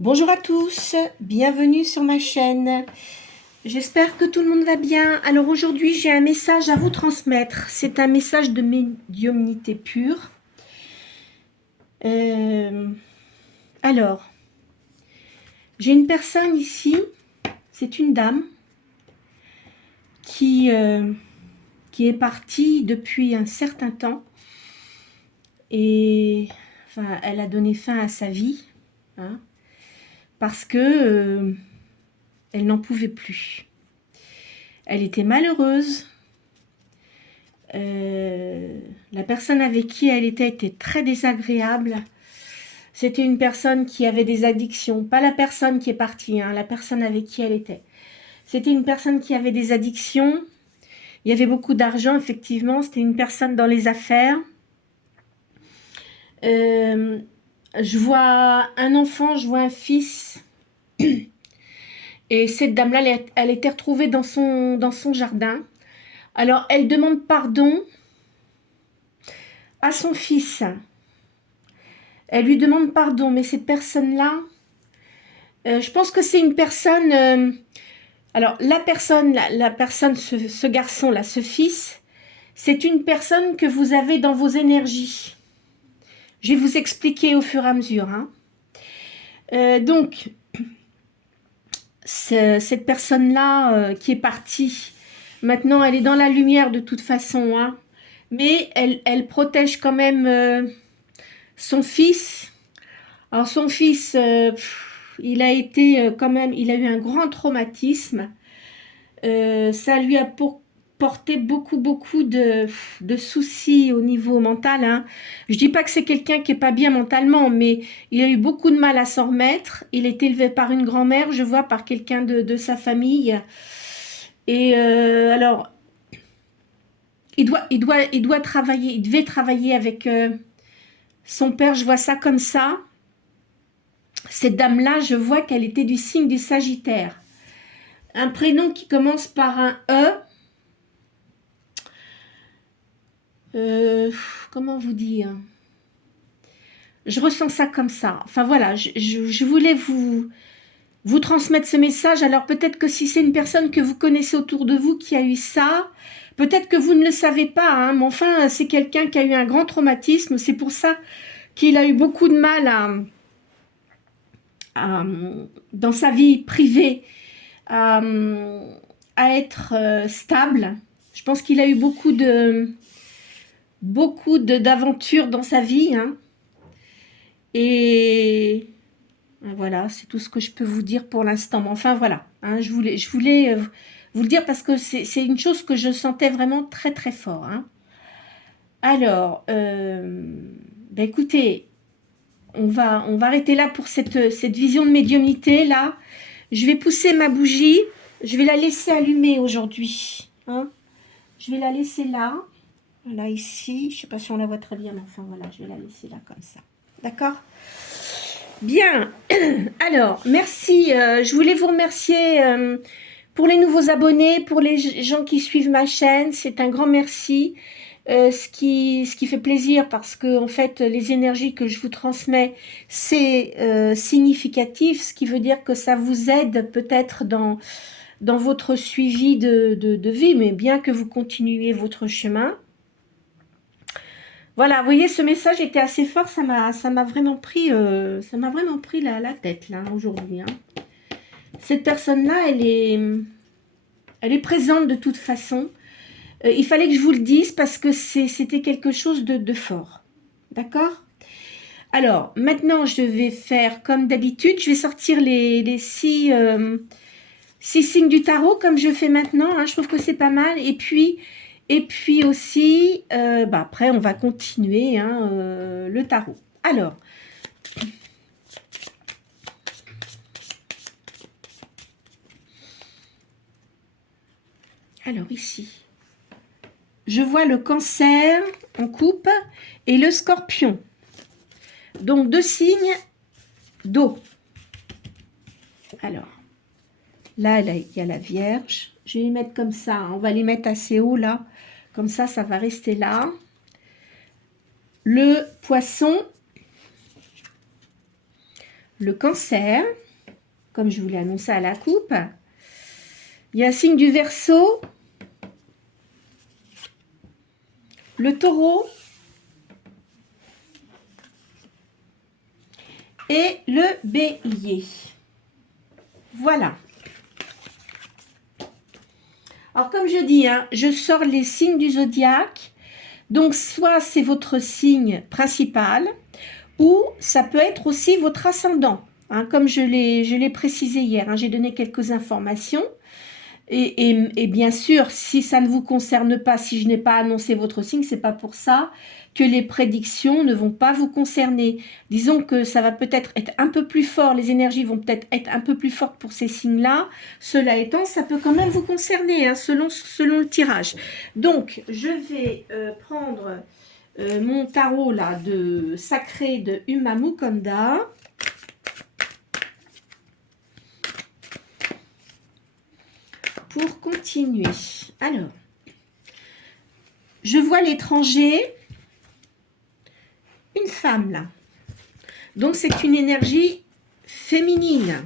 Bonjour à tous, bienvenue sur ma chaîne. J'espère que tout le monde va bien. Alors aujourd'hui, j'ai un message à vous transmettre. C'est un message de médiumnité pure. Euh, alors, j'ai une personne ici, c'est une dame qui est partie depuis un certain temps et enfin, elle a donné fin à sa vie, hein, parce que elle n'en pouvait plus. Elle était malheureuse. La personne avec qui elle était très désagréable. C'était une personne qui avait des addictions, pas la personne qui est partie, hein, la personne avec qui elle était. C'était une personne qui avait des addictions. Il y avait beaucoup d'argent, effectivement. C'était une personne dans les affaires. Je vois un enfant, je vois un fils. Et cette dame-là, elle était retrouvée dans son jardin. Alors, elle demande pardon à son fils. Elle lui demande pardon, mais cette personne-là, je pense que c'est une personne... alors, la personne, ce garçon-là, ce fils, c'est une personne que vous avez dans vos énergies. Je vais vous expliquer au fur et à mesure, hein. Donc, cette personne-là qui est partie, maintenant, elle est dans la lumière de toute façon, hein, mais elle protège quand même son fils. Alors, son fils... il a été quand même, il a eu un grand traumatisme. Ça lui a porté beaucoup de soucis au niveau mental, hein. Je dis pas que c'est quelqu'un qui est pas bien mentalement, mais il a eu beaucoup de mal à s'en remettre. Il est élevé par une grand-mère, je vois, par quelqu'un de sa famille. Et alors, il doit travailler, il devait travailler avec son père, je vois ça comme ça. Cette dame-là, je vois qu'elle était du signe du Sagittaire. Un prénom qui commence par un E. Comment vous dire? Je ressens ça comme ça. Enfin voilà, je voulais vous transmettre ce message. Alors peut-être que si c'est une personne que vous connaissez autour de vous qui a eu ça, peut-être que vous ne le savez pas, hein, mais enfin c'est quelqu'un qui a eu un grand traumatisme. C'est pour ça qu'il a eu beaucoup de mal dans sa vie privée à, à être stable. Je pense qu'il a eu beaucoup d'aventures dans sa vie, hein. Et voilà, c'est tout ce que je peux vous dire pour l'instant. Mais enfin, voilà, hein, je voulais vous le dire parce que c'est une chose que je sentais vraiment très fort, hein. Alors, ben écoutez, on va arrêter là pour cette vision de médiumnité, là. Je vais pousser ma bougie. Je vais la laisser allumer aujourd'hui, hein. Je vais la laisser là. Voilà, ici. Je ne sais pas si on la voit très bien, mais enfin, voilà, je vais la laisser là, comme ça. D'accord ? Bien, alors merci, je voulais vous remercier pour les nouveaux abonnés, pour les gens qui suivent ma chaîne, c'est un grand merci, ce qui fait plaisir parce que en fait les énergies que je vous transmets c'est significatif, ce qui veut dire que ça vous aide peut-être dans votre suivi de vie, mais bien que vous continuiez votre chemin. Voilà, vous voyez, ce message était assez fort, ça m'a vraiment pris la tête là aujourd'hui, hein. Cette personne-là, elle est présente de toute façon. Il fallait que je vous le dise parce que c'était quelque chose de fort. D'accord? Alors, maintenant, je vais faire comme d'habitude. Je vais sortir les six signes du tarot comme je fais maintenant, hein. Je trouve que c'est pas mal. Et puis aussi, après, on va continuer, hein, le tarot. Alors ici, je vois le cancer en coupe et le scorpion. Donc, deux signes d'eau. Alors, là, il y a la Vierge. Je vais les mettre comme ça, hein. On va les mettre assez haut, là. Comme ça va rester là. Le poisson, le Cancer, comme je vous l'ai annoncé à la coupe. Il y a un signe du Verseau, le Taureau et le Bélier. Voilà. Alors, comme je dis, hein, je sors les signes du zodiaque. Donc, soit c'est votre signe principal, ou ça peut être aussi votre ascendant. Hein, comme je l'ai précisé hier, hein, j'ai donné quelques informations. Et bien sûr, si ça ne vous concerne pas, si je n'ai pas annoncé votre signe, c'est pas pour ça que les prédictions ne vont pas vous concerner. Disons que ça va peut-être être un peu plus fort, les énergies vont peut-être être un peu plus fortes pour ces signes-là. Cela étant, ça peut quand même vous concerner, hein, selon le tirage. Donc, je vais prendre mon tarot là de sacré de Uma Mukunda. Pour continuer. Alors, je vois l'étranger, une femme là. Donc, c'est une énergie féminine.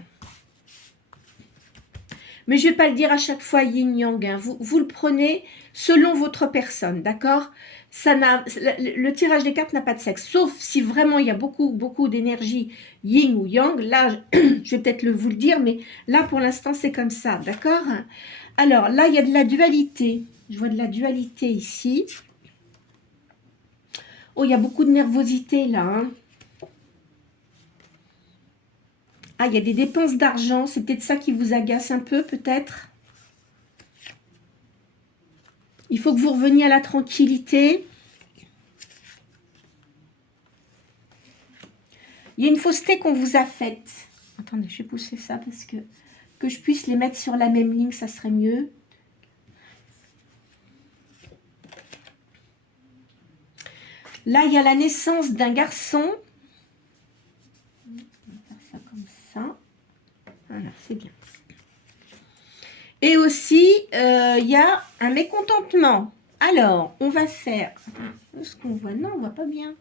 Mais je ne vais pas le dire à chaque fois yin-yang. Hein. Vous le prenez selon votre personne, d'accord? Le tirage des cartes n'a pas de sexe. Sauf si vraiment il y a beaucoup d'énergie yin ou yang. Là, je vais peut-être vous le dire, mais là, pour l'instant, c'est comme ça, d'accord? Alors, là, il y a de la dualité. Je vois de la dualité ici. Oh, il y a beaucoup de nervosité, là. Hein. Ah, il y a des dépenses d'argent. C'est peut-être ça qui vous agace un peu, peut-être. Il faut que vous reveniez à la tranquillité. Il y a une fausseté qu'on vous a faite. Attendez, je vais pousser ça parce que je puisse les mettre sur la même ligne, ça serait mieux. Là, il y a la naissance d'un garçon. On va faire ça comme ça. Voilà, c'est bien. Et aussi, il y a un mécontentement. Alors, on va faire... Est-ce qu'on voit? Non, on voit pas bien.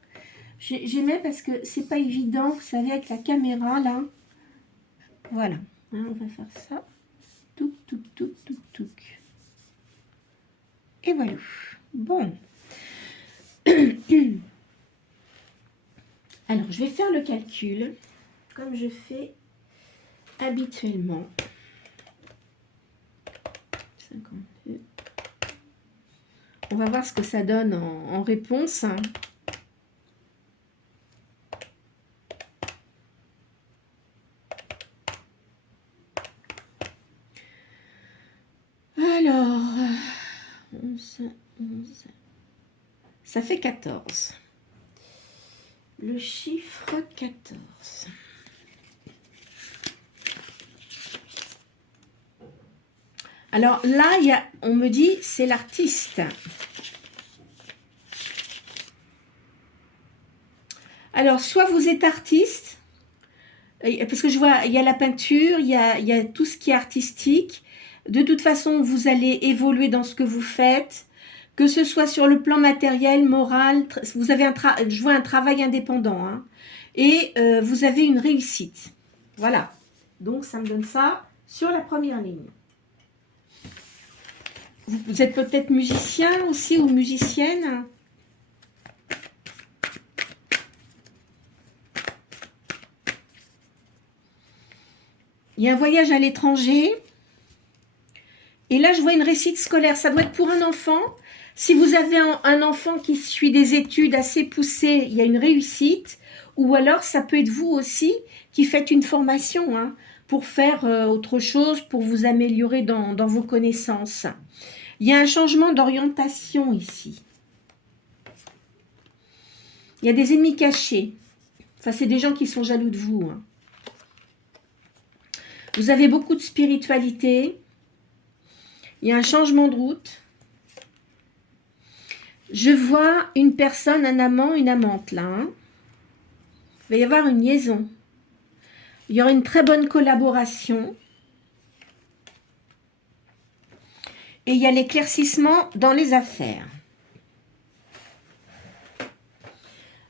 J'aimais parce que c'est pas évident, vous savez, avec la caméra, là. Voilà. Hein, on va faire ça. Touc, touc, touc, touc, touc. Et voilà. Bon. Alors, je vais faire le calcul, comme je fais habituellement. 52. On va voir ce que ça donne en réponse. Alors, 11, ça fait 14. Le chiffre 14. Alors là, on me dit, c'est l'artiste. Alors, soit vous êtes artiste, parce que je vois, il y a la peinture, il y a tout ce qui est artistique. De toute façon, vous allez évoluer dans ce que vous faites, que ce soit sur le plan matériel, moral, vous avez je vois un travail indépendant, hein, et vous avez une réussite. Voilà. Donc, ça me donne ça sur la première ligne. Vous êtes peut-être musicien aussi ou musicienne. Il y a un voyage à l'étranger. Et là, je vois une réussite scolaire. Ça doit être pour un enfant. Si vous avez un enfant qui suit des études assez poussées, il y a une réussite. Ou alors, ça peut être vous aussi qui faites une formation, hein, pour faire autre chose, pour vous améliorer dans vos connaissances. Il y a un changement d'orientation ici. Il y a des ennemis cachés. Enfin, c'est des gens qui sont jaloux de vous. Hein. Vous avez beaucoup de spiritualité. Il y a un changement de route. Je vois une personne, un amant, une amante là. Hein. Il va y avoir une liaison. Il y aura une très bonne collaboration. Et il y a l'éclaircissement dans les affaires.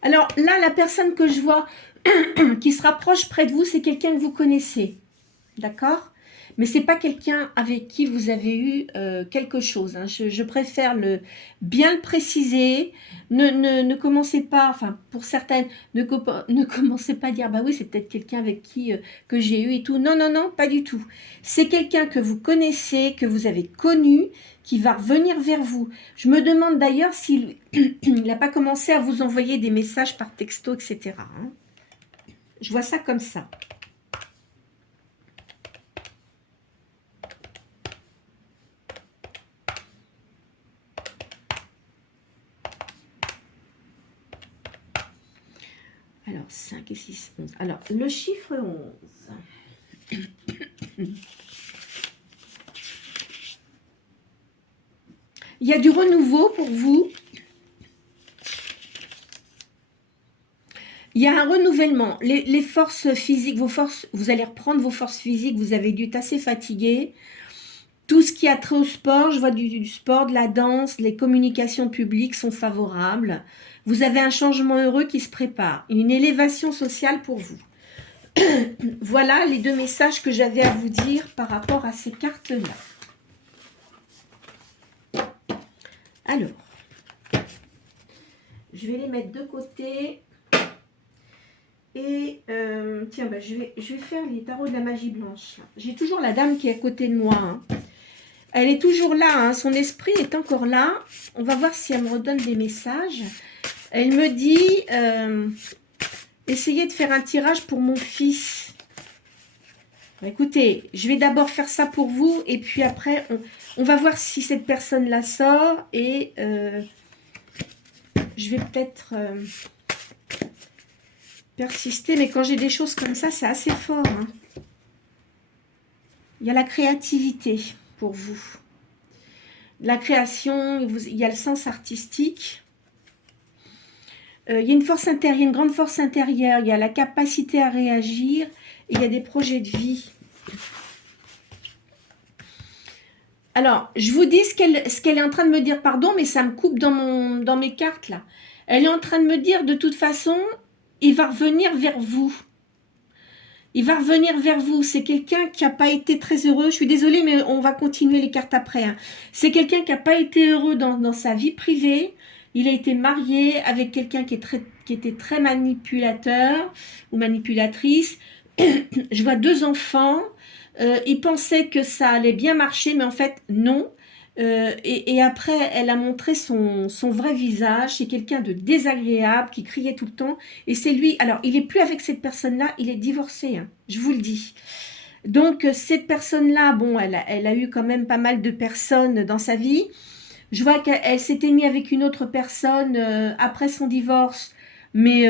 Alors là, la personne que je vois, qui se rapproche près de vous, c'est quelqu'un que vous connaissez. D'accord? Mais c'est pas quelqu'un avec qui vous avez eu quelque chose. Hein. Je préfère bien le préciser. Ne commencez pas, enfin pour certaines, ne commencez pas à dire bah oui c'est peut-être quelqu'un avec qui que j'ai eu et tout. Non non non, pas du tout. C'est quelqu'un que vous connaissez, que vous avez connu, qui va revenir vers vous. Je me demande d'ailleurs s'il n'a pas commencé à vous envoyer des messages par texto, etc. Hein. Je vois ça comme ça. Alors, 5 et 6, 11. Alors, le chiffre 11. Il y a du renouveau pour vous. Il y a un renouvellement. Les forces physiques, vos forces, vous allez reprendre vos forces physiques. Vous avez dû être assez fatigué. Tout ce qui a trait au sport, je vois du sport, de la danse, les communications publiques sont favorables. Vous avez un changement heureux qui se prépare. Une élévation sociale pour vous. Voilà les deux messages que j'avais à vous dire par rapport à ces cartes-là. Alors, je vais les mettre de côté. Et tiens, bah, je vais faire les tarots de la magie blanche. J'ai toujours la dame qui est à côté de moi. Hein. Elle est toujours là, hein. Son esprit est encore là. On va voir si elle me redonne des messages. Elle me dit, essayez de faire un tirage pour mon fils. Bah, écoutez, je vais d'abord faire ça pour vous. Et puis après, on va voir si cette personne-là sort. Et je vais peut-être... persister, mais quand j'ai des choses comme ça, c'est assez fort. Hein. Il y a la créativité pour vous. La création, il y a le sens artistique. Il y a une force intérieure, une grande force intérieure. Il y a la capacité à réagir. Et il y a des projets de vie. Alors, je vous dis ce qu'elle est en train de me dire. Pardon, mais ça me coupe dans mes cartes, là. Elle est en train de me dire, de toute façon... il va revenir vers vous. Il va revenir vers vous. C'est quelqu'un qui n'a pas été très heureux. Je suis désolée, mais on va continuer les cartes après. Hein. C'est quelqu'un qui n'a pas été heureux dans sa vie privée. Il a été marié avec quelqu'un qui était très manipulateur ou manipulatrice. Je vois 2 enfants. Il pensait que ça allait bien marcher, mais en fait, non. Et après, elle a montré son vrai visage. C'est quelqu'un de désagréable, qui criait tout le temps. Et c'est lui. Alors, il n'est plus avec cette personne-là. Il est divorcé, hein, je vous le dis. Donc, cette personne-là, bon, elle a eu quand même pas mal de personnes dans sa vie. Je vois qu'elle s'était mise avec une autre personne après son divorce. Mais...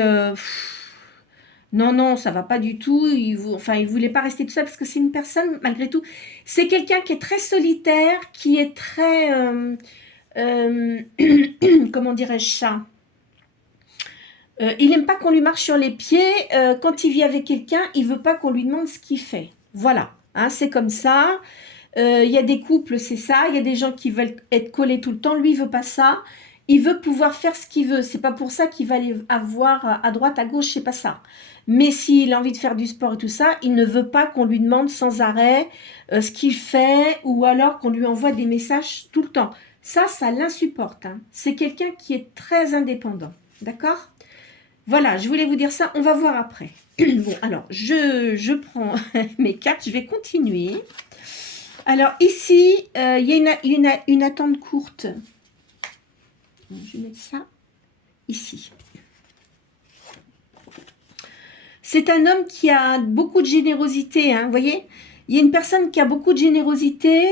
non, non, ça va pas du tout. Il voulait pas rester tout seul parce que c'est une personne, malgré tout. C'est quelqu'un qui est très solitaire, qui est très... comment dirais-je ça? Il n'aime pas qu'on lui marche sur les pieds. Quand il vit avec quelqu'un, il veut pas qu'on lui demande ce qu'il fait. Voilà, hein, c'est comme ça. Il y a des couples, c'est ça. Il y a des gens qui veulent être collés tout le temps. Lui, il veut pas ça. Il veut pouvoir faire ce qu'il veut. C'est pas pour ça qu'il va aller avoir à droite, à gauche, c'est pas ça. Mais s'il a envie de faire du sport et tout ça, il ne veut pas qu'on lui demande sans arrêt ce qu'il fait ou alors qu'on lui envoie des messages tout le temps. Ça l'insupporte. Hein. C'est quelqu'un qui est très indépendant. D'accord ? Voilà, je voulais vous dire ça. On va voir après. Bon, alors, je prends mes cartes. Je vais continuer. Alors, ici, il y a une attente courte. Je vais mettre ça ici. C'est un homme qui a beaucoup de générosité, hein, vous voyez. Il y a une personne qui a beaucoup de générosité,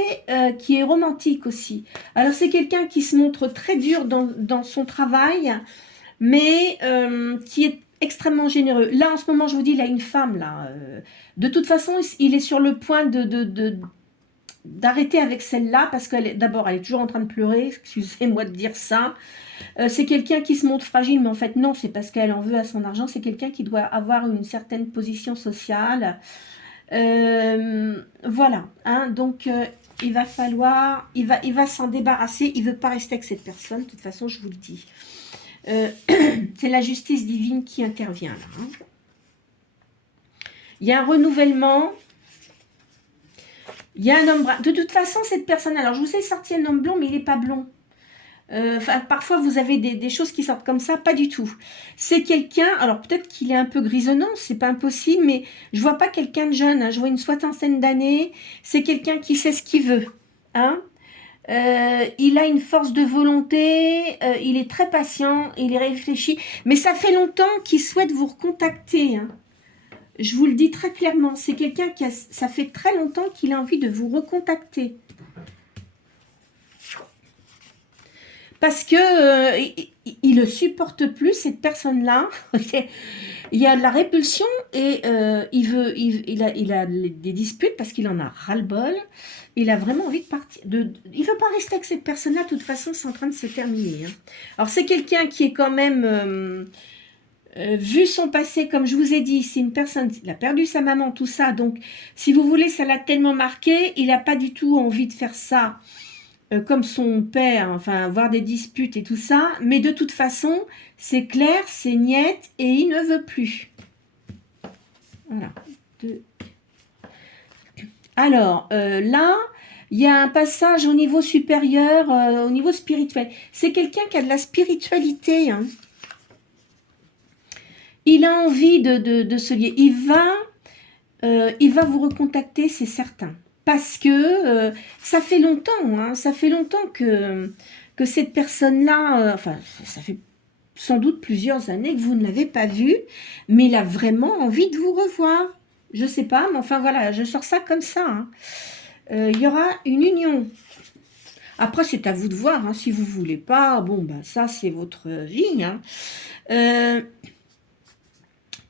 qui est romantique aussi. Alors, c'est quelqu'un qui se montre très dur dans son travail, mais qui est extrêmement généreux. Là, en ce moment, je vous dis, il a une femme, là. De toute façon, il est sur le point d'arrêter avec celle-là, parce qu'elle d'abord, elle est toujours en train de pleurer, excusez-moi de dire ça. C'est quelqu'un qui se montre fragile, mais en fait non, c'est parce qu'elle en veut à son argent. C'est quelqu'un qui doit avoir une certaine position sociale. Voilà, hein, donc il va falloir, il va s'en débarrasser. Il ne veut pas rester avec cette personne, de toute façon, je vous le dis. C'est la justice divine qui intervient là. Hein. Il y a un renouvellement. Il y a un homme brun. De toute façon, cette personne, alors je vous ai sorti un homme blond, mais il n'est pas blond. Parfois, vous avez des choses qui sortent comme ça, pas du tout. C'est quelqu'un, alors peut-être qu'il est un peu grisonnant, c'est pas impossible, mais je vois pas quelqu'un de jeune, hein, je vois une soixantaine d'années. C'est quelqu'un qui sait ce qu'il veut. Hein. Il a une force de volonté, il est très patient, il est réfléchi, mais ça fait longtemps qu'il souhaite vous recontacter. Hein. Je vous le dis très clairement, c'est quelqu'un ça fait très longtemps qu'il a envie de vous recontacter. Parce que il ne supporte plus cette personne-là. Il y a de la répulsion et il a des disputes parce qu'il en a ras-le-bol. Il a vraiment envie de partir. Il ne veut pas rester avec cette personne-là. De toute façon, c'est en train de se terminer. Hein. Alors, c'est quelqu'un qui est quand même... vu son passé, comme je vous ai dit, c'est une personne, il a perdu sa maman, tout ça, donc si vous voulez, ça l'a tellement marqué, il n'a pas du tout envie de faire ça comme son père, enfin, avoir des disputes et tout ça, mais de toute façon, c'est clair, c'est niette, et il ne veut plus. Voilà. Alors, là, il y a un passage au niveau supérieur, au niveau spirituel. C'est quelqu'un qui a de la spiritualité, hein. Il a envie de se lier. Il va vous recontacter, c'est certain. Parce que ça fait longtemps, hein, ça fait longtemps que cette personne-là, enfin, ça fait sans doute plusieurs années que vous ne l'avez pas vu, mais il a vraiment envie de vous revoir. Je ne sais pas, mais enfin voilà, je sors ça comme ça. Hein. Il y aura une union. Après, c'est à vous de voir, hein, si vous ne voulez pas, bon, bah, ça c'est votre vie. Hein.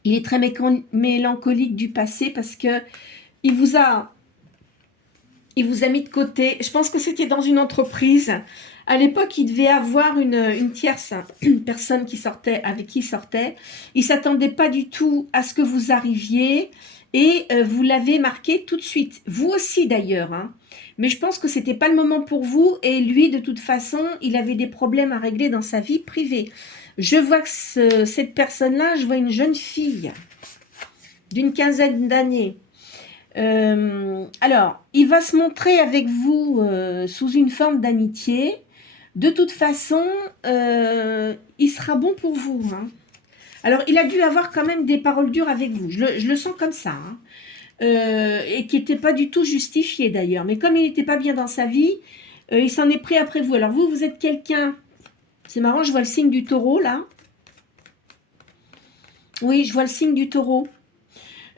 Il est très mélancolique du passé parce que il vous a mis de côté. Je pense que c'était dans une entreprise. À l'époque, il devait avoir une tierce personne qui sortait, avec qui il sortait. Il ne s'attendait pas du tout à ce que vous arriviez et vous l'avez marqué tout de suite. Vous aussi d'ailleurs. Hein. Mais je pense que ce n'était pas le moment pour vous et lui, de toute façon, il avait des problèmes à régler dans sa vie privée. Je vois que cette personne-là, je vois une jeune fille d'une quinzaine d'années. Alors, il va se montrer avec vous sous une forme d'amitié. De toute façon, il sera bon pour vous. Hein. Alors, il a dû avoir quand même des paroles dures avec vous. Je le sens comme ça. Hein. Et qui n'étaient pas du tout justifiées d'ailleurs. Mais comme il n'était pas bien dans sa vie, il s'en est pris après vous. Alors, vous êtes quelqu'un... C'est marrant, je vois le signe du taureau, là. Oui, je vois le signe du taureau.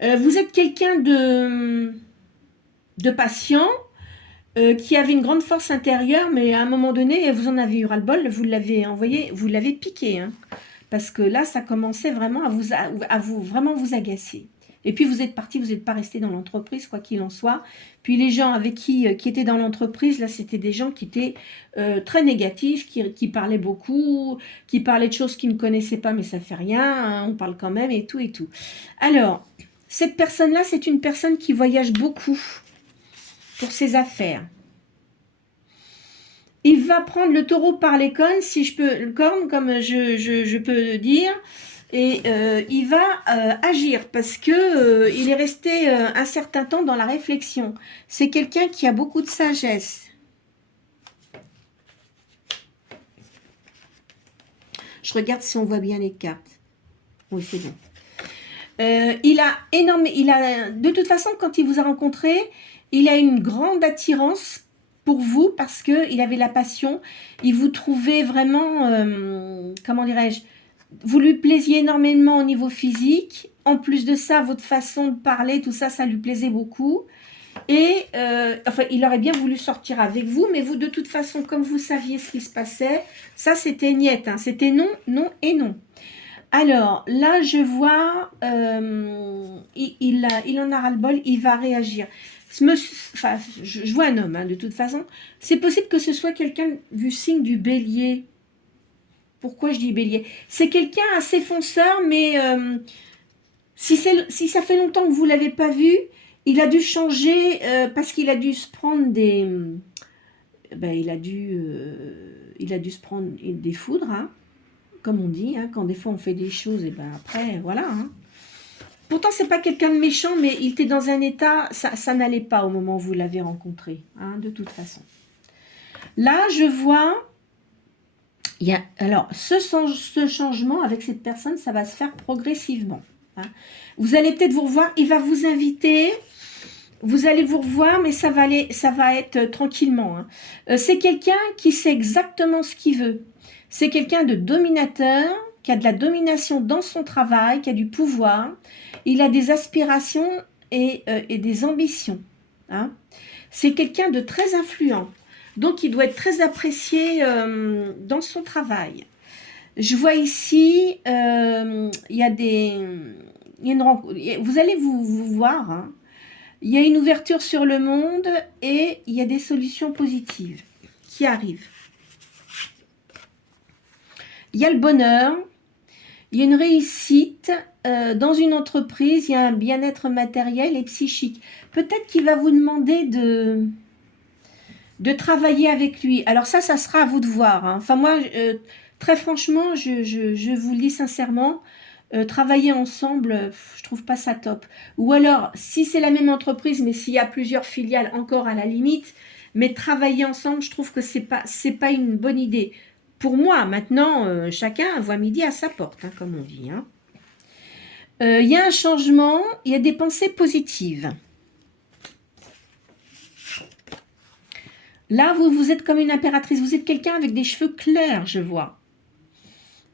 Vous êtes quelqu'un de patient, qui avait une grande force intérieure, mais à un moment donné, vous en avez eu ras-le-bol, vous l'avez envoyé, vous l'avez piqué. Hein, parce que là, ça commençait vraiment à vous agacer. Et puis, vous êtes parti, vous n'êtes pas resté dans l'entreprise, quoi qu'il en soit. Puis, les gens avec qui étaient dans l'entreprise, là, c'était des gens qui étaient très négatifs, qui parlaient beaucoup, qui parlaient de choses qu'ils ne connaissaient pas, mais ça ne fait rien, hein, on parle quand même, et tout, et tout. Alors, cette personne-là, c'est une personne qui voyage beaucoup pour ses affaires. Il va prendre le taureau par les cornes, si je peux, le corne, comme je peux dire, et il va agir parce que il est resté un certain temps dans la réflexion. C'est quelqu'un qui a beaucoup de sagesse. Je regarde si on voit bien les cartes. Oui, c'est bon. De toute façon, quand il vous a rencontré, il a une grande attirance pour vous parce qu'il avait la passion. Il vous trouvait vraiment, comment dirais-je, vous lui plaisiez énormément au niveau physique. En plus de ça, votre façon de parler, tout ça, ça lui plaisait beaucoup. Et enfin, il aurait bien voulu sortir avec vous, mais vous, de toute façon, comme vous saviez ce qui se passait, ça, c'était niette. Hein, c'était non, non et non. Alors, là, je vois, il en a ras-le-bol, il va réagir. Enfin, je vois un homme, hein, de toute façon. C'est possible que ce soit quelqu'un du signe du bélier. Pourquoi je dis bélier? C'est quelqu'un assez fonceur, mais si ça fait longtemps que vous ne l'avez pas vu, il a dû changer parce qu'il a dû se prendre des... Ben, il a dû se prendre des foudres, hein. Comme on dit, hein, quand des fois on fait des choses, et ben après, voilà. Hein. Pourtant, c'est pas quelqu'un de méchant, mais il était dans un état, ça n'allait pas au moment où vous l'avez rencontré, hein, de toute façon. Là, je vois, alors, ce changement avec cette personne, ça va se faire progressivement. Hein. Vous allez peut-être vous revoir, il va vous inviter, vous allez vous revoir, mais ça va être tranquillement. Hein. C'est quelqu'un qui sait exactement ce qu'il veut. C'est quelqu'un de dominateur, qui a de la domination dans son travail, qui a du pouvoir. Il a des aspirations et des ambitions. Hein. C'est quelqu'un de très influent. Donc, il doit être très apprécié dans son travail. Je vois ici, il y a une rencontre. Vous allez vous voir. Hein. Il y a une ouverture sur le monde et il y a des solutions positives qui arrivent. Il y a le bonheur, il y a une réussite dans une entreprise, il y a un bien-être matériel et psychique. Peut-être qu'il va vous demander de travailler avec lui. Alors ça sera à vous de voir. Hein. Enfin moi, très franchement, je vous le dis sincèrement, travailler ensemble, je trouve pas ça top. Ou alors, si c'est la même entreprise, mais s'il y a plusieurs filiales, encore à la limite, mais travailler ensemble, je trouve que c'est pas une bonne idée. Pour moi, maintenant, chacun voit midi à sa porte, hein, comme on dit. Hein. Y a un changement, il y a des pensées positives. Là, vous êtes comme une impératrice, vous êtes quelqu'un avec des cheveux clairs, je vois.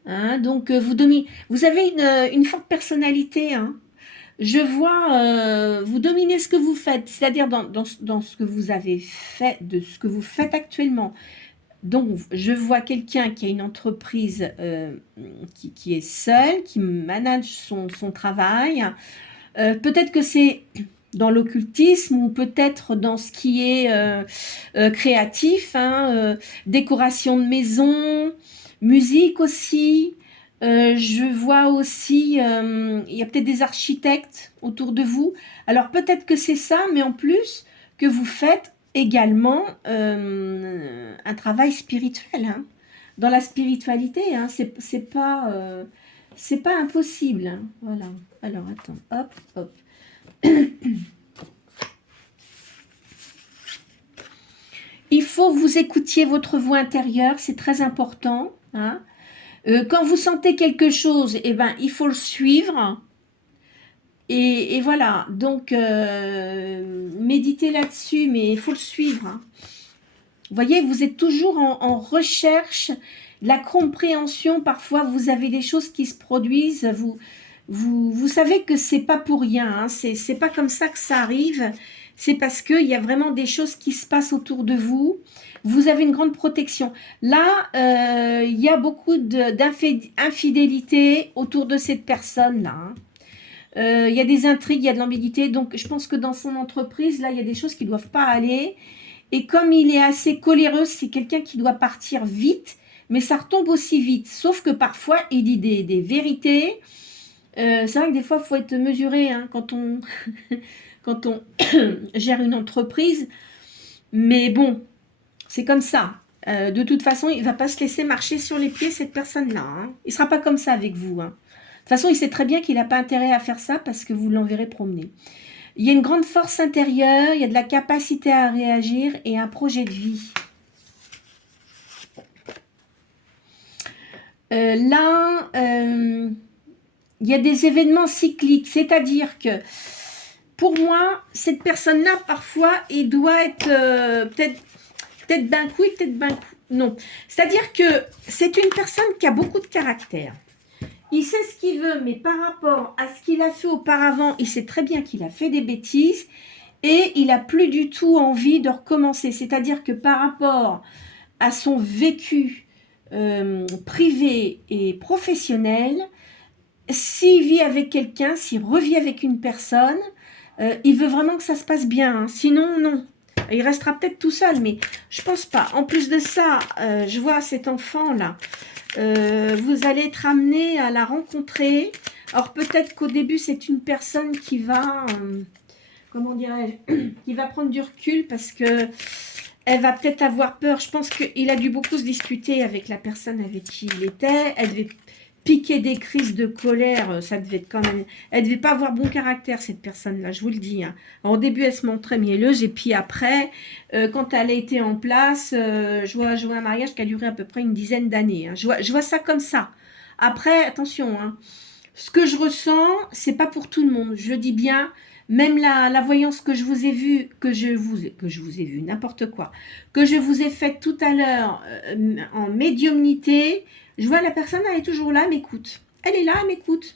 Hein, donc, vous avez une forte personnalité. Hein. Je vois, vous dominez ce que vous faites, c'est-à-dire dans ce que vous avez fait, de ce que vous faites actuellement. Donc, je vois quelqu'un qui a une entreprise qui est seule, qui manage son travail. Peut-être que c'est dans l'occultisme ou peut-être dans ce qui est créatif, hein, décoration de maison, musique aussi. Je vois aussi, il y a peut-être des architectes autour de vous. Alors peut-être que c'est ça, mais en plus que vous faites également un travail spirituel. Hein. Dans la spiritualité, hein, c'est pas impossible. Hein. Voilà. Alors attends, hop, hop. Il faut que vous écoutiez votre voix intérieure, c'est très important. Hein. Quand vous sentez quelque chose, eh ben, il faut le suivre. Et voilà, donc méditez là-dessus, mais il faut le suivre. Hein. Vous voyez, vous êtes toujours en recherche, la compréhension. Parfois, vous avez des choses qui se produisent. Vous savez que c'est pas pour rien. Hein, c'est pas comme ça que ça arrive. C'est parce qu'il y a vraiment des choses qui se passent autour de vous. Vous avez une grande protection. Là, il y a beaucoup d'infidélité autour de cette personne-là. Hein. Il y a des intrigues, il y a de l'ambiguïté. Donc, je pense que dans son entreprise, là, il y a des choses qui ne doivent pas aller. Et comme il est assez coléreux, c'est quelqu'un qui doit partir vite, mais ça retombe aussi vite. Sauf que parfois, il dit des vérités. C'est vrai que des fois, il faut être mesuré hein, quand on, quand on gère une entreprise. Mais bon, c'est comme ça. De toute façon, il ne va pas se laisser marcher sur les pieds, cette personne-là. Hein. Il ne sera pas comme ça avec vous. Hein. De toute façon, il sait très bien qu'il n'a pas intérêt à faire ça parce que vous l'enverrez promener. Il y a une grande force intérieure, il y a de la capacité à réagir et un projet de vie. Là, il y a des événements cycliques, c'est-à-dire que pour moi, cette personne-là, parfois, il doit être peut-être d'un coup, peut-être d'un coup. Non. C'est-à-dire que c'est une personne qui a beaucoup de caractère. Il sait ce qu'il veut, mais par rapport à ce qu'il a fait auparavant, il sait très bien qu'il a fait des bêtises et il n'a plus du tout envie de recommencer. C'est-à-dire que par rapport à son vécu privé et professionnel, s'il vit avec quelqu'un, s'il revit avec une personne, il veut vraiment que ça se passe bien. Hein. Sinon, non. Il restera peut-être tout seul, mais je pense pas. En plus de ça, je vois cet enfant-là. Vous allez être amené à la rencontrer. Alors peut-être qu'au début c'est une personne qui va, comment dirais-je, qui va prendre du recul parce que elle va peut-être avoir peur. Je pense qu'il a dû beaucoup se disputer avec la personne avec qui il était. Elle devait piquer des crises de colère, ça devait être quand même... Elle devait pas avoir bon caractère, cette personne-là, je vous le dis. Hein. Alors, au début, elle se montrait mielleuse, et puis après, quand elle a été en place, je vois un mariage qui a duré à peu près une dizaine d'années. Hein. Je vois ça comme ça. Après, attention, hein, ce que je ressens, c'est pas pour tout le monde, je le dis bien. Même la voyance que je vous ai vue, que je vous ai vu, n'importe quoi, que je vous ai faite tout à l'heure en médiumnité, je vois la personne, elle est toujours là, elle m'écoute. Elle est là, elle m'écoute.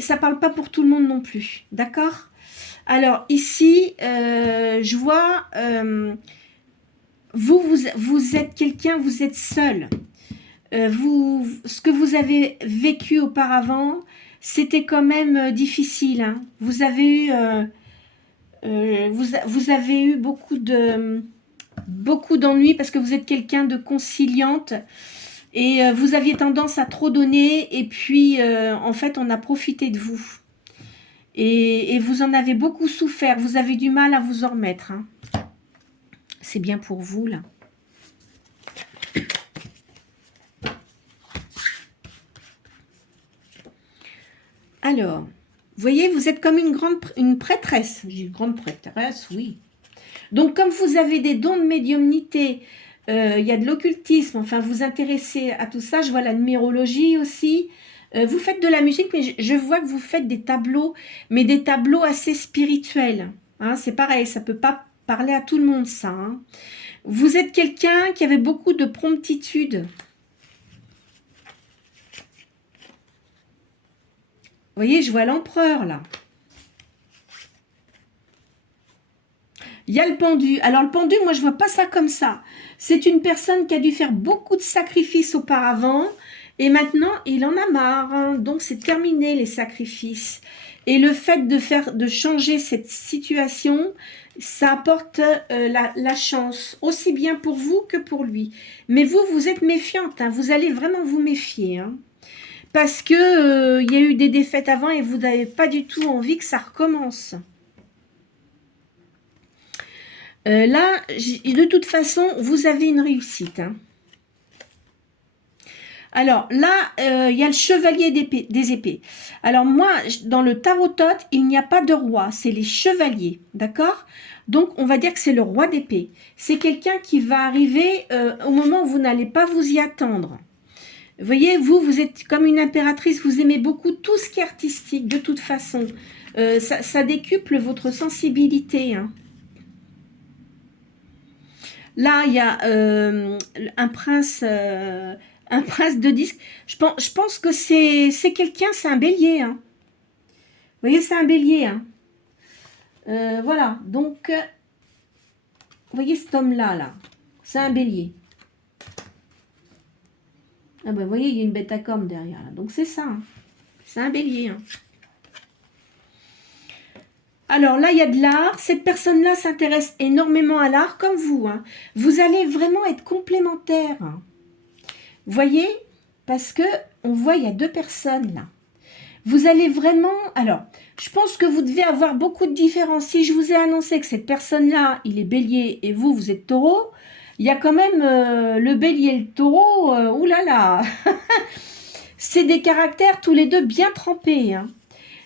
Ça parle pas pour tout le monde non plus, d'accord? Alors ici, je vois, vous êtes quelqu'un, vous êtes seul. Ce que vous avez vécu auparavant, c'était quand même difficile. Hein. Vous avez eu, vous avez eu beaucoup d'ennuis parce que vous êtes quelqu'un de conciliante et vous aviez tendance à trop donner et puis en fait on a profité de vous. Et vous en avez beaucoup souffert, vous avez du mal à vous en remettre. Hein. C'est bien pour vous là. Alors, vous voyez, vous êtes comme une prêtresse. J'ai une grande prêtresse, oui. Donc, comme vous avez des dons de médiumnité, il y a de l'occultisme, enfin, vous intéressez à tout ça. Je vois la numérologie aussi. Vous faites de la musique, mais je vois que vous faites des tableaux, mais des tableaux assez spirituels. Hein, c'est pareil, ça ne peut pas parler à tout le monde, ça. Hein. Vous êtes quelqu'un qui avait beaucoup de promptitude. Vous voyez, je vois l'empereur, là. Il y a le pendu. Alors, le pendu, moi, je ne vois pas ça comme ça. C'est une personne qui a dû faire beaucoup de sacrifices auparavant. Et maintenant, il en a marre. Hein. Donc, c'est terminé, les sacrifices. Et le fait de changer cette situation, ça apporte la chance. Aussi bien pour vous que pour lui. Mais vous, vous êtes méfiante. Hein. Vous allez vraiment vous méfier. Hein. Parce que y a eu des défaites avant et vous n'avez pas du tout envie que ça recommence. Là, de toute façon, vous avez une réussite. Hein. Alors là, il y a le chevalier des épées. Alors moi, dans le tarot-tot, il n'y a pas de roi, c'est les chevaliers, d'accord? Donc, on va dire que c'est le roi d'épée. C'est quelqu'un qui va arriver au moment où vous n'allez pas vous y attendre. Vous voyez, vous êtes comme une impératrice, vous aimez beaucoup tout ce qui est artistique, de toute façon. Ça décuple votre sensibilité. Hein. Là, il y a un prince de disque. Je pense que c'est quelqu'un, c'est un bélier. Hein. Vous voyez, c'est un bélier. Hein. Voilà, donc, vous voyez cet homme-là, là, c'est un bélier. Ah ben, vous voyez, il y a une bête à cornes derrière. Là. Donc, c'est ça. Hein. C'est un bélier. Hein. Alors, là, il y a de l'art. Cette personne-là s'intéresse énormément à l'art, comme vous. Hein. Vous allez vraiment être complémentaires. Hein. Vous voyez? Parce que on voit, il y a deux personnes, là. Vous allez vraiment... Alors, je pense que vous devez avoir beaucoup de différences. Si je vous ai annoncé que cette personne-là, il est bélier et vous, vous êtes taureau... Il y a quand même le bélier et le taureau, oulala, c'est des caractères tous les deux bien trempés. Hein.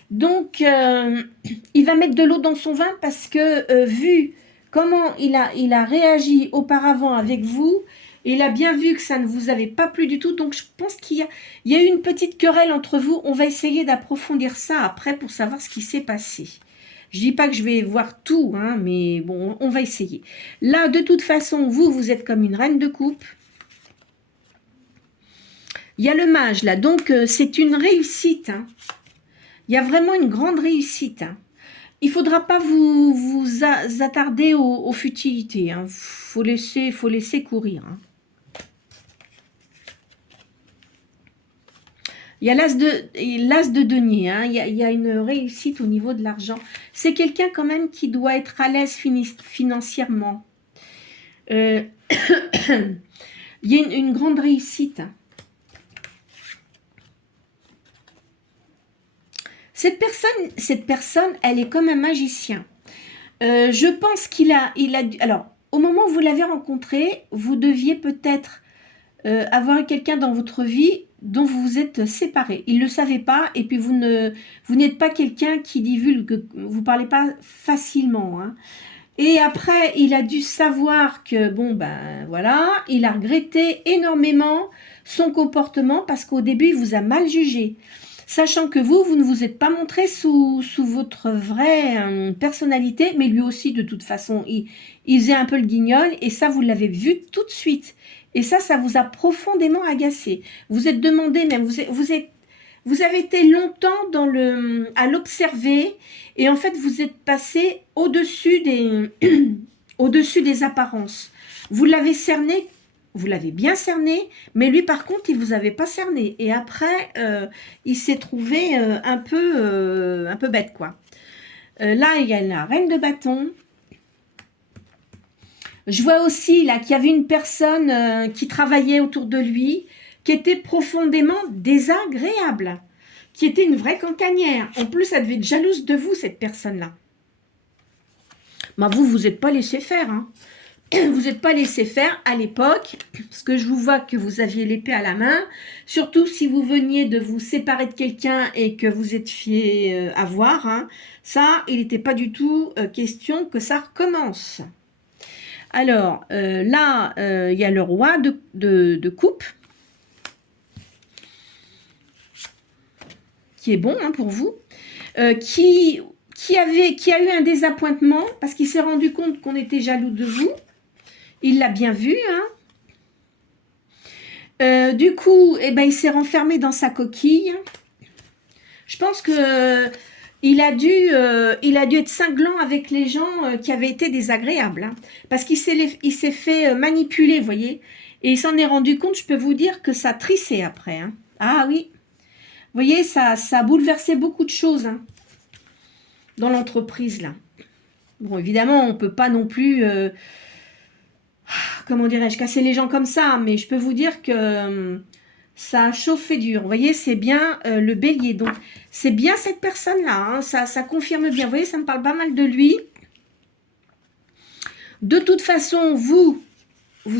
Donc, il va mettre de l'eau dans son vin parce que vu comment il a réagi auparavant avec vous, il a bien vu que ça ne vous avait pas plu du tout. Donc, je pense qu'il y a eu une petite querelle entre vous. On va essayer d'approfondir ça après pour savoir ce qui s'est passé. Je dis pas que je vais voir tout, hein, mais bon, on va essayer. Là, de toute façon, vous êtes comme une reine de coupe. Il y a le mage, là, donc c'est une réussite. Hein. Il y a vraiment une grande réussite. Hein. Il ne faudra pas vous attarder aux futilités. Hein. Faut laisser courir. Hein. Il y a l'as de denier, hein. Il y a une réussite au niveau de l'argent. C'est quelqu'un quand même qui doit être à l'aise financièrement. Il y a une grande réussite. Cette personne, elle est comme un magicien. Je pense qu'il a... Alors, au moment où vous l'avez rencontré, vous deviez peut-être avoir quelqu'un dans votre vie dont vous vous êtes séparés. Il ne le savait pas, et puis vous n'êtes pas quelqu'un qui divulgue, vous ne parlez pas facilement. Hein. Et après, il a dû savoir que, bon, ben voilà, il a regretté énormément son comportement parce qu'au début, il vous a mal jugé. Sachant que vous ne vous êtes pas montré sous votre vraie personnalité, mais lui aussi, de toute façon, il faisait un peu le guignol, et ça, vous l'avez vu tout de suite. Et ça vous a profondément agacé. Vous êtes demandé, même, vous avez été longtemps à l'observer, et en fait, vous êtes passé au-dessus au-dessus des apparences. Vous l'avez cerné, vous l'avez bien cerné, mais lui, par contre, il ne vous avait pas cerné. Et après, il s'est trouvé un peu bête, quoi. Là, il y a la reine de bâton. Je vois aussi là qu'il y avait une personne qui travaillait autour de lui, qui était profondément désagréable, qui était une vraie cancanière. En plus, elle devait être jalouse de vous, cette personne-là. Bah, vous n'êtes pas laissé faire. Hein. Vous n'êtes pas laissé faire à l'époque, parce que je vous vois que vous aviez l'épée à la main, surtout si vous veniez de vous séparer de quelqu'un et que vous étiez à voir. Hein. Ça, il n'était pas du tout question que ça recommence. Alors, là, il y a le roi de coupe, qui est bon hein, pour vous, qui a eu un désappointement, parce qu'il s'est rendu compte qu'on était jaloux de vous. Il l'a bien vu. Hein. Du coup, eh ben, il s'est renfermé dans sa coquille. Je pense que il a dû être cinglant avec les gens qui avaient été désagréables. Hein, parce qu'il s'est fait manipuler, vous voyez. Et il s'en est rendu compte, je peux vous dire, que ça trissait après. Hein. Ah oui. Vous voyez, ça a bouleversé beaucoup de choses hein, dans l'entreprise, là. Bon, évidemment, on ne peut pas non plus, comment dirais-je, casser les gens comme ça. Mais je peux vous dire que ça a chauffé dur. Vous voyez, c'est bien le bélier. Donc, c'est bien cette personne-là. Hein, ça confirme bien. Vous voyez, ça me parle pas mal de lui. De toute façon, vous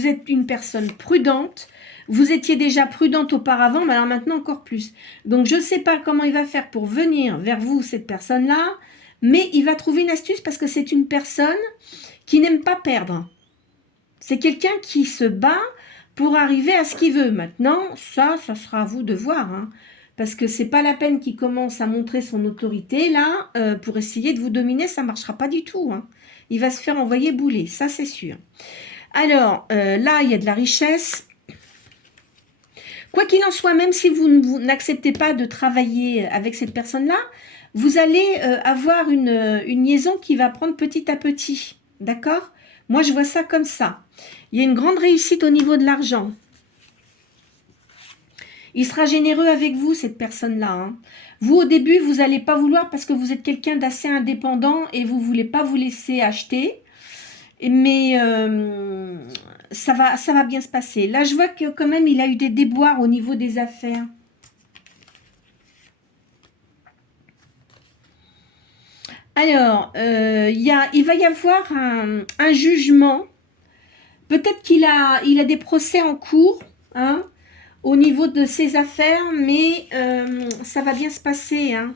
êtes une personne prudente. Vous étiez déjà prudente auparavant, mais alors maintenant encore plus. Donc, je ne sais pas comment il va faire pour venir vers vous, cette personne-là, mais il va trouver une astuce parce que c'est une personne qui n'aime pas perdre. C'est quelqu'un qui se bat pour arriver à ce qu'il veut. Maintenant, ça sera à vous de voir. Hein, parce que c'est pas la peine qu'il commence à montrer son autorité, là, pour essayer de vous dominer, ça ne marchera pas du tout. Hein. Il va se faire envoyer bouler, ça c'est sûr. Alors, là, il y a de la richesse. Quoi qu'il en soit, même si vous n'acceptez pas de travailler avec cette personne-là, vous allez avoir une liaison qui va prendre petit à petit. D'accord? Moi, je vois ça comme ça. Il y a une grande réussite au niveau de l'argent. Il sera généreux avec vous, cette personne-là. Hein. Vous, au début, vous n'allez pas vouloir parce que vous êtes quelqu'un d'assez indépendant et vous ne voulez pas vous laisser acheter. Mais ça va bien se passer. Là, je vois que quand même, il a eu des déboires au niveau des affaires. Alors, il va y avoir un jugement. Peut-être qu'il a des procès en cours hein, au niveau de ses affaires, mais ça va bien se passer. Hein.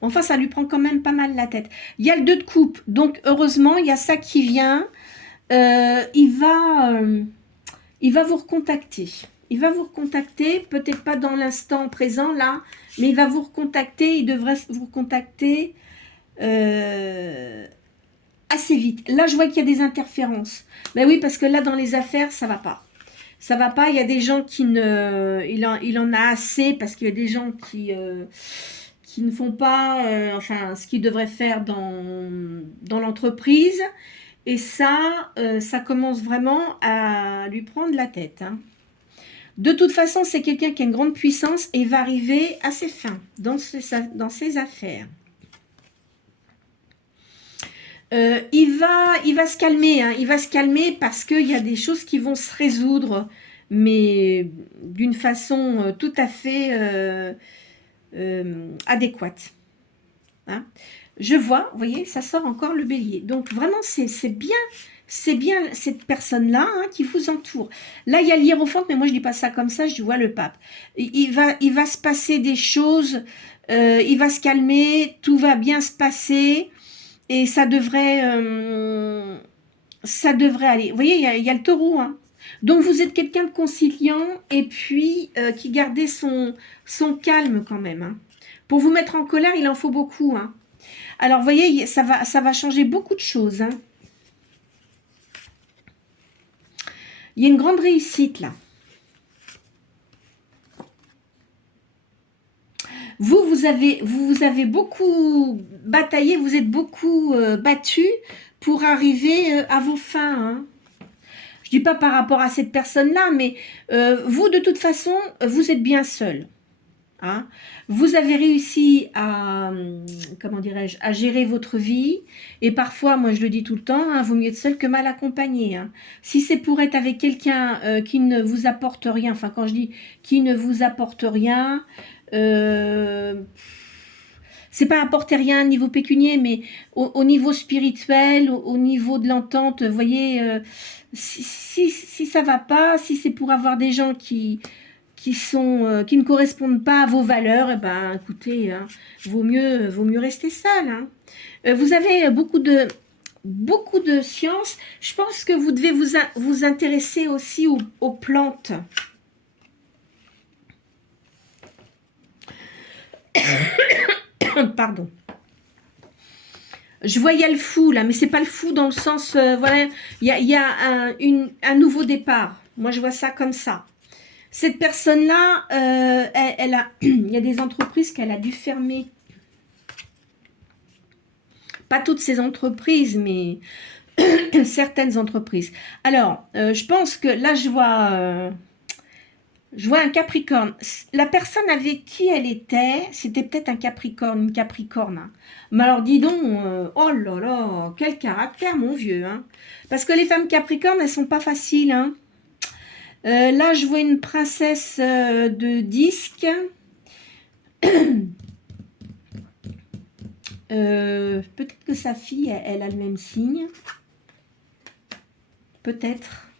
Enfin, ça lui prend quand même pas mal la tête. Il y a le 2 de coupe, donc heureusement, il y a ça qui vient. Il va vous recontacter. Il va vous recontacter, peut-être pas dans l'instant présent, là, mais il va vous recontacter, il devrait vous recontacter assez vite. Là, je vois qu'il y a des interférences. Ben oui, parce que là, dans les affaires, ça va pas. Ça va pas, il y a des gens qui ne... Il en a assez, parce qu'il y a des gens qui ne font pas enfin, ce qu'ils devraient faire dans l'entreprise. Et ça commence vraiment à lui prendre la tête. Hein. De toute façon, c'est quelqu'un qui a une grande puissance et va arriver à ses fins dans ses affaires. Il va se calmer. Hein. Il va se calmer parce qu'il y a des choses qui vont se résoudre, mais d'une façon tout à fait adéquate. Hein. Je vois, vous voyez, ça sort encore le bélier. Donc vraiment, c'est bien, c'est bien cette personne-là hein, qui vous entoure. Là, il y a l'hiérophante, mais moi, je dis pas ça comme ça, je vois le pape. Il va se passer des choses, il va se calmer, tout va bien se passer, et ça devrait aller. Vous voyez, il y a le taureau, hein. Donc, vous êtes quelqu'un de conciliant, et puis qui gardait son calme quand même. Hein. Pour vous mettre en colère, il en faut beaucoup, hein. Alors, vous voyez, ça va changer beaucoup de choses. Hein. Il y a une grande réussite, là. Vous avez beaucoup bataillé, vous êtes beaucoup battu pour arriver à vos fins. Hein. Je ne dis pas par rapport à cette personne-là, mais vous, de toute façon, vous êtes bien seul. Hein. Vous avez réussi à, comment dirais-je, à gérer votre vie. Et parfois, moi je le dis tout le temps, hein, vaut mieux être seul que mal accompagné. Hein. Si c'est pour être avec quelqu'un qui ne vous apporte rien, enfin quand je dis qui ne vous apporte rien, c'est pas apporter rien au niveau pécunier, mais au niveau spirituel, au niveau de l'entente, vous voyez, si ça va pas, si c'est pour avoir des gens qui ne correspondent pas à vos valeurs, eh ben, écoutez, hein, vaut mieux rester seul. Hein. Vous avez beaucoup de sciences. Je pense que vous devez vous intéresser aussi aux plantes. Pardon. Je voyais le fou là, mais c'est pas le fou dans le sens, voilà, il y a un nouveau départ. Moi, je vois ça comme ça. Cette personne-là, il y a des entreprises qu'elle a dû fermer. Pas toutes ces entreprises, mais certaines entreprises. Alors, je pense que là, je vois un Capricorne. La personne avec qui elle était, c'était peut-être un Capricorne, une Capricorne. Hein. Mais alors, dis donc, oh là là, quel caractère, mon vieux. Hein. Parce que les femmes Capricornes, elles sont pas faciles, hein. Là, je vois une princesse de disque. Peut-être que sa fille, elle a le même signe. Peut-être.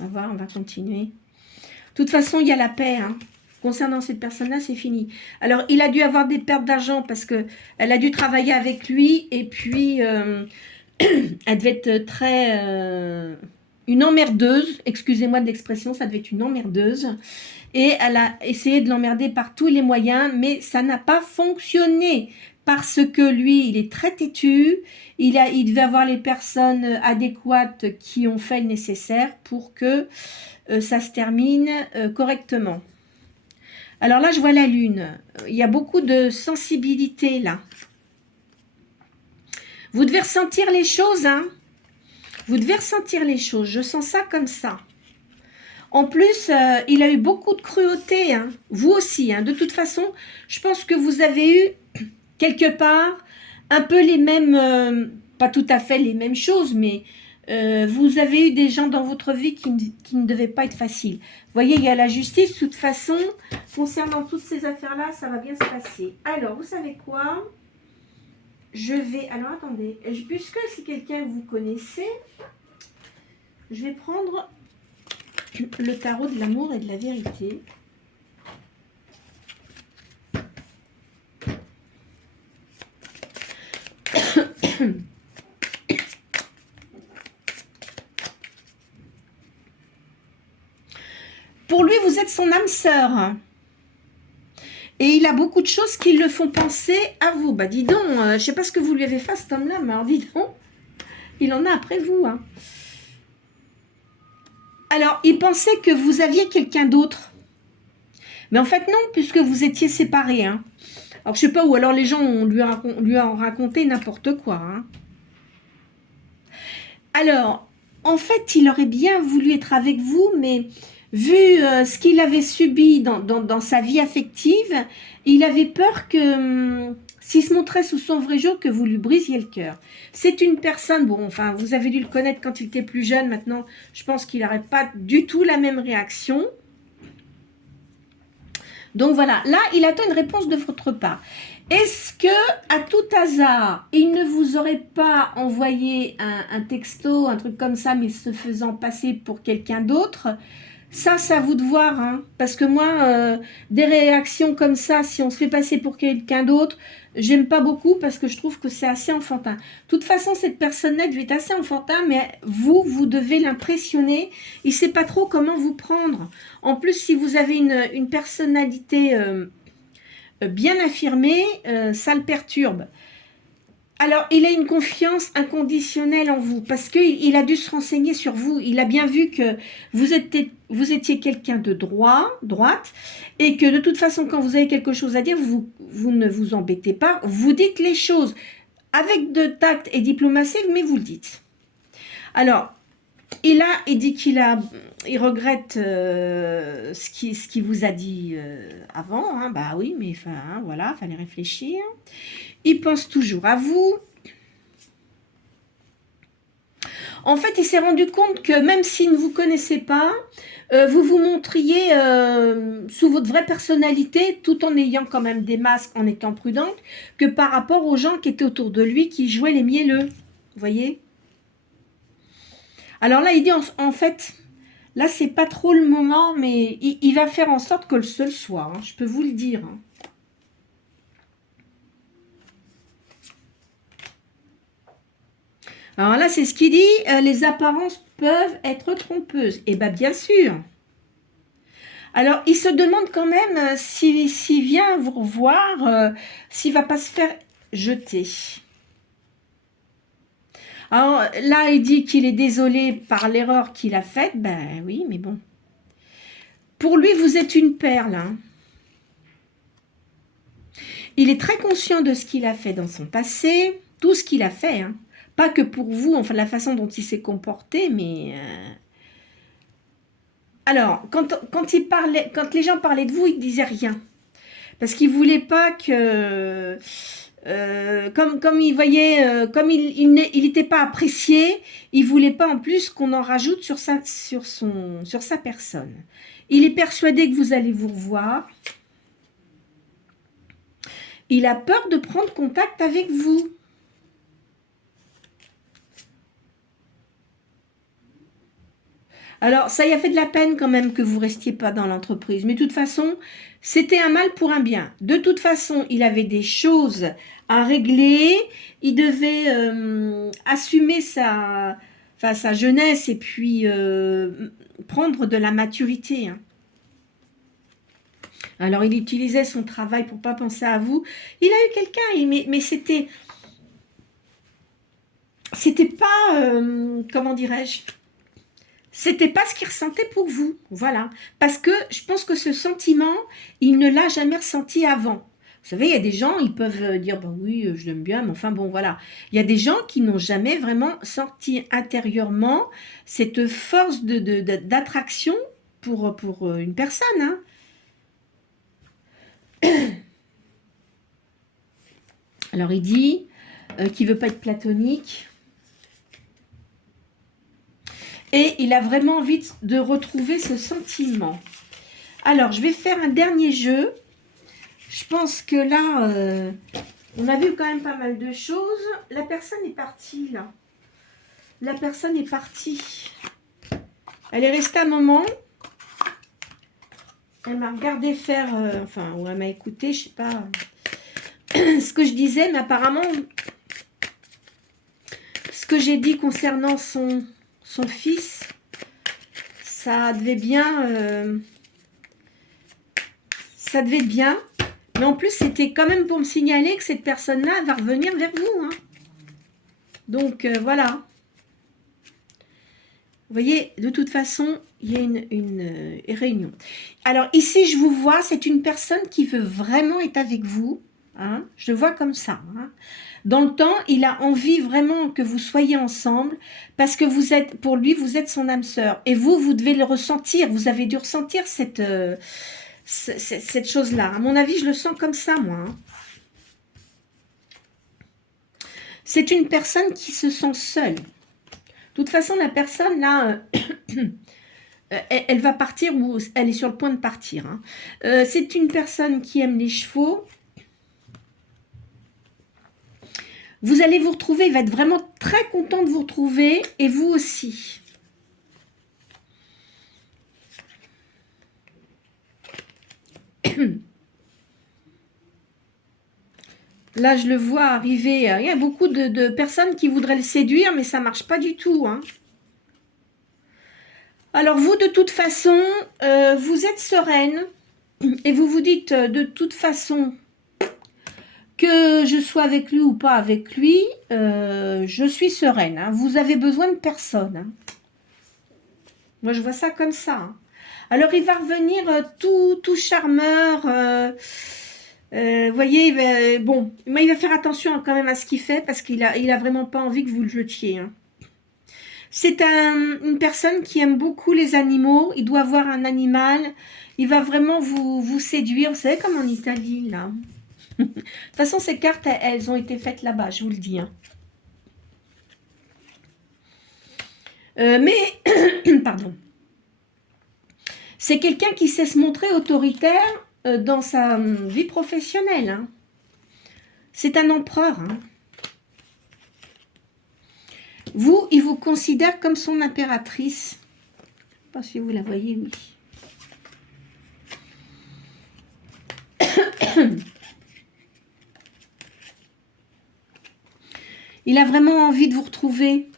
On va voir, on va continuer. De toute façon, il y a la paix. Hein. Concernant cette personne-là, c'est fini. Alors, il a dû avoir des pertes d'argent parce qu'elle a dû travailler avec lui. Et puis, elle devait être très... une emmerdeuse, excusez-moi de l'expression, ça devait être une emmerdeuse. Et elle a essayé de l'emmerder par tous les moyens, mais ça n'a pas fonctionné. Parce que lui, il est très têtu, il devait avoir les personnes adéquates qui ont fait le nécessaire pour que ça se termine correctement. Alors là, je vois la lune. Il y a beaucoup de sensibilité là. Vous devez ressentir les choses, hein. Vous devez ressentir les choses. Je sens ça comme ça. En plus, il a eu beaucoup de cruauté. Hein. Vous aussi. Hein. De toute façon, je pense que vous avez eu, quelque part, un peu les mêmes... pas tout à fait les mêmes choses, mais vous avez eu des gens dans votre vie qui ne devaient pas être faciles. Vous voyez, il y a la justice. De toute façon, concernant toutes ces affaires-là, ça va bien se passer. Alors, vous savez quoi ? Je vais... Alors, attendez. Puisque c'est quelqu'un que vous connaissez, je vais prendre le tarot de l'amour et de la vérité. Pour lui, vous êtes son âme sœur. Et il a beaucoup de choses qui le font penser à vous. Bah dis donc, je ne sais pas ce que vous lui avez fait à cet homme-là, mais alors dis donc, il en a après vous. Hein. Alors, il pensait que vous aviez quelqu'un d'autre. Mais en fait, non, puisque vous étiez séparés. Hein. Alors, je ne sais pas, ou alors les gens lui ont raconté n'importe quoi. Hein. Alors, en fait, il aurait bien voulu être avec vous, mais... vu ce qu'il avait subi dans sa vie affective, il avait peur que, s'il se montrait sous son vrai jour, que vous lui brisiez le cœur. C'est une personne, bon, enfin, vous avez dû le connaître quand il était plus jeune, maintenant, je pense qu'il n'aurait pas du tout la même réaction. Donc voilà, là, il attend une réponse de votre part. Est-ce que, à tout hasard, il ne vous aurait pas envoyé un texto, un truc comme ça, mais se faisant passer pour quelqu'un d'autre? Ça, c'est à vous de voir, hein. Parce que moi, des réactions comme ça, si on se fait passer pour quelqu'un d'autre, j'aime pas beaucoup parce que je trouve que c'est assez enfantin. De toute façon, cette personne-là devait être assez enfantin, mais vous, vous devez l'impressionner. Il sait pas trop comment vous prendre. En plus, si vous avez une personnalité bien affirmée, ça le perturbe. Alors, il a une confiance inconditionnelle en vous parce qu'il a dû se renseigner sur vous. Il a bien vu que vous étiez quelqu'un de droite, et que de toute façon, quand vous avez quelque chose à dire, vous ne vous embêtez pas. Vous dites les choses avec de tact et diplomatie, mais vous le dites. Alors, il dit il regrette ce qu'il vous a dit avant. Hein. Bah oui, mais enfin, hein, voilà, fallait réfléchir. Il pense toujours à vous. En fait, il s'est rendu compte que même s'il ne vous connaissait pas, vous vous montriez sous votre vraie personnalité, tout en ayant quand même des masques, en étant prudente, que par rapport aux gens qui étaient autour de lui, qui jouaient les mielleux. Vous voyez? Alors là, il dit en fait, là, c'est pas trop le moment, mais il va faire en sorte que ce le soit. Hein, je peux vous le dire. Hein. Alors là, c'est ce qu'il dit, les apparences peuvent être trompeuses. Eh bien sûr. Alors, il se demande quand même s'il vient vous revoir, s'il ne va pas se faire jeter. Alors là, il dit qu'il est désolé par l'erreur qu'il a faite. Ben oui, mais bon. Pour lui, vous êtes une perle. Hein. Il est très conscient de ce qu'il a fait dans son passé, tout ce qu'il a fait. Hein. Pas que pour vous, enfin la façon dont il s'est comporté, mais... Alors, quand les gens parlaient de vous, ils ne disaient rien. Parce qu'ils ne voulaient pas que... comme il voyait, comme il n'était pas apprécié, il ne voulait pas en plus qu'on en rajoute sur sa personne. Il est persuadé que vous allez vous revoir. Il a peur de prendre contact avec vous. Alors, ça y a fait de la peine quand même que vous ne restiez pas dans l'entreprise. Mais de toute façon, c'était un mal pour un bien. De toute façon, il avait des choses à régler. Il devait assumer sa jeunesse et puis prendre de la maturité. Hein. Alors, il utilisait son travail pour ne pas penser à vous. Il a eu quelqu'un, mais c'était pas, comment dirais-je, c'était pas ce qu'il ressentait pour vous, voilà. Parce que je pense que ce sentiment, il ne l'a jamais ressenti avant. Vous savez, il y a des gens, ils peuvent dire, bah oui, je l'aime bien, mais enfin bon, voilà. Il y a des gens qui n'ont jamais vraiment senti intérieurement cette force d'attraction pour une personne. Hein. Alors, il dit qu'il ne veut pas être platonique. Et il a vraiment envie de retrouver ce sentiment. Alors, je vais faire un dernier jeu. Je pense que là, on a vu quand même pas mal de choses. La personne est partie, là. La personne est partie. Elle est restée un moment. Elle m'a regardé faire... ou elle m'a écouté, je sais pas ce que je disais, mais apparemment, ce que j'ai dit concernant son fils, ça devait bien... ça devait être bien. Mais en plus, c'était quand même pour me signaler que cette personne-là va revenir vers vous. Hein. Donc, voilà. Vous voyez, de toute façon, il y a une réunion. Alors, ici, je vous vois, c'est une personne qui veut vraiment être avec vous. Hein. Je le vois comme ça. Hein. Dans le temps, il a envie vraiment que vous soyez ensemble parce que vous êtes, pour lui, vous êtes son âme sœur. Et vous devez le ressentir. Vous avez dû ressentir cette chose-là. À mon avis, je le sens comme ça, moi. Hein. C'est une personne qui se sent seule. De toute façon, la personne, là, elle va partir ou elle est sur le point de partir. Hein. C'est une personne qui aime les chevaux. Vous allez vous retrouver, il va être vraiment très content de vous retrouver, et vous aussi. Là, je le vois arriver. Il y a beaucoup de personnes qui voudraient le séduire, mais ça ne marche pas du tout. Hein. Alors, vous, de toute façon, vous êtes sereine et vous vous dites, de toute façon, que je sois avec lui ou pas avec lui, je suis sereine. Hein. Vous avez besoin de personne. Hein. Moi, je vois ça comme ça. Hein. Alors, il va revenir tout charmeur. Vous voyez, bon, mais il va faire attention quand même à ce qu'il fait parce qu'il a vraiment pas envie que vous le jetiez. Hein. C'est une personne qui aime beaucoup les animaux. Il doit avoir un animal. Il va vraiment vous séduire. Vous savez, comme en Italie, là. De toute façon, ces cartes, elles ont été faites là-bas, je vous le dis. Hein. Mais, pardon. C'est quelqu'un qui sait se montrer autoritaire dans sa vie professionnelle. Hein. C'est un empereur. Hein. Vous, il vous considère comme son impératrice. Je ne sais pas si vous la voyez, oui. Il a vraiment envie de vous retrouver.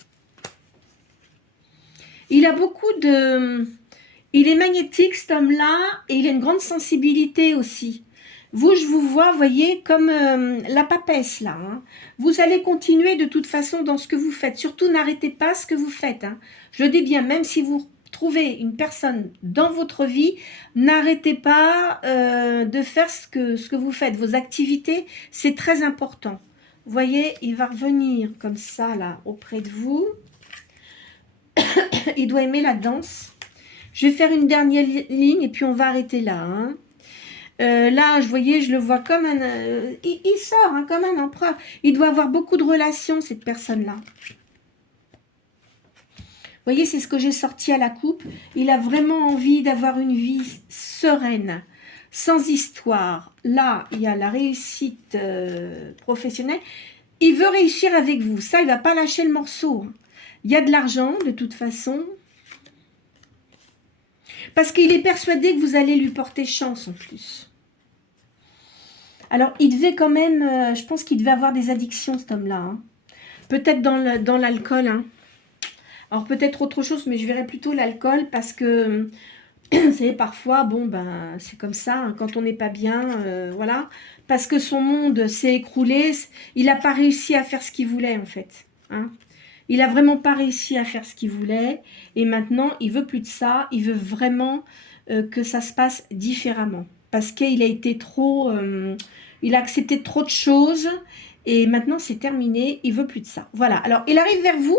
Il a beaucoup de... Il est magnétique, cet homme-là, et il a une grande sensibilité aussi. Vous, je vous vois, voyez, comme la papesse, là. Hein. Vous allez continuer de toute façon dans ce que vous faites. Surtout, n'arrêtez pas ce que vous faites. Hein. Je le dis bien, même si vous trouvez une personne dans votre vie, n'arrêtez pas de faire ce que vous faites. Vos activités, c'est très important. Vous voyez, il va revenir comme ça, là, auprès de vous. Il doit aimer la danse. Je vais faire une dernière ligne et puis on va arrêter là. Hein. Là, je le vois comme un... il sort hein, comme un empereur. Il doit avoir beaucoup de relations, cette personne-là. Vous voyez, c'est ce que j'ai sorti à la coupe. Il a vraiment envie d'avoir une vie sereine, sans histoire. Là, il y a la réussite professionnelle. Il veut réussir avec vous. Ça, il ne va pas lâcher le morceau. Hein. Il y a de l'argent, de toute façon. Parce qu'il est persuadé que vous allez lui porter chance en plus. Alors, il devait quand même... je pense qu'il devait avoir des addictions, cet homme-là. Hein. Peut-être dans l'alcool. Hein. Alors, peut-être autre chose, mais je verrais plutôt l'alcool parce que... Vous savez, parfois, bon, ben, c'est comme ça, hein, quand on n'est pas bien, voilà. Parce que son monde s'est écroulé. Il n'a pas réussi à faire ce qu'il voulait, en fait. Hein. Il n'a vraiment pas réussi à faire ce qu'il voulait. Et maintenant, il veut plus de ça. Il veut vraiment que ça se passe différemment. Parce qu'il a été trop... il a accepté trop de choses. Et maintenant, c'est terminé. Il veut plus de ça. Voilà. Alors, il arrive vers vous.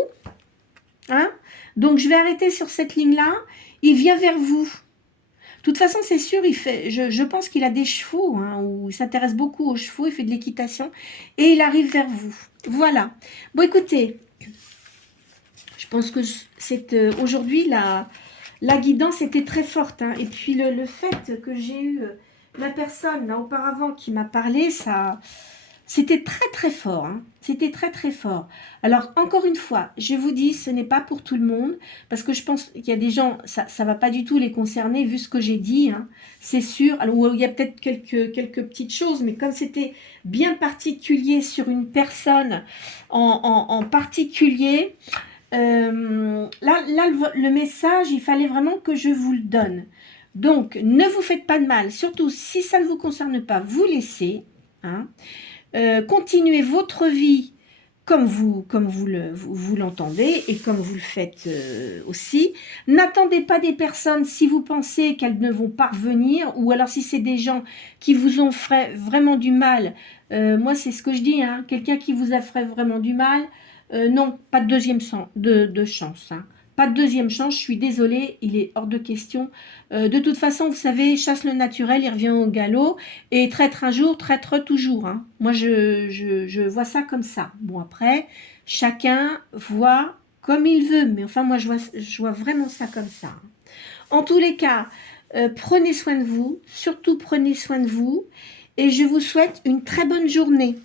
Hein. Donc, je vais arrêter sur cette ligne-là. Il vient vers vous. De toute façon, c'est sûr, je pense qu'il a des chevaux. Hein, ou il s'intéresse beaucoup aux chevaux. Il fait de l'équitation. Et il arrive vers vous. Voilà. Bon, écoutez... Je pense que aujourd'hui, la guidance était très forte. Hein. Et puis, le fait que j'ai eu la personne là auparavant qui m'a parlé, c'était très, très fort. Hein. C'était très, très fort. Alors, encore une fois, je vous dis, ce n'est pas pour tout le monde. Parce que je pense qu'il y a des gens, ça ne va pas du tout les concerner, vu ce que j'ai dit. Hein. C'est sûr. Alors, il y a peut-être quelques petites choses. Mais comme c'était bien particulier sur une personne en particulier... là, le message, il fallait vraiment que je vous le donne. Donc, ne vous faites pas de mal. Surtout, si ça ne vous concerne pas, vous laissez. Hein. Continuez votre vie comme vous l'entendez et comme vous le faites aussi. N'attendez pas des personnes si vous pensez qu'elles ne vont pas revenir ou alors si c'est des gens qui vous ont fait vraiment du mal. Moi, c'est ce que je dis. Hein. Quelqu'un qui vous a fait vraiment du mal, non, pas de deuxième chance. Hein. Pas de deuxième chance, je suis désolée, il est hors de question. De toute façon, vous savez, chasse le naturel, il revient au galop. Et traître un jour, traître toujours. Hein. Moi, je vois ça comme ça. Bon, après, chacun voit comme il veut. Mais enfin, moi, je vois vraiment ça comme ça. Hein. En tous les cas, prenez soin de vous. Surtout, prenez soin de vous. Et je vous souhaite une très bonne journée.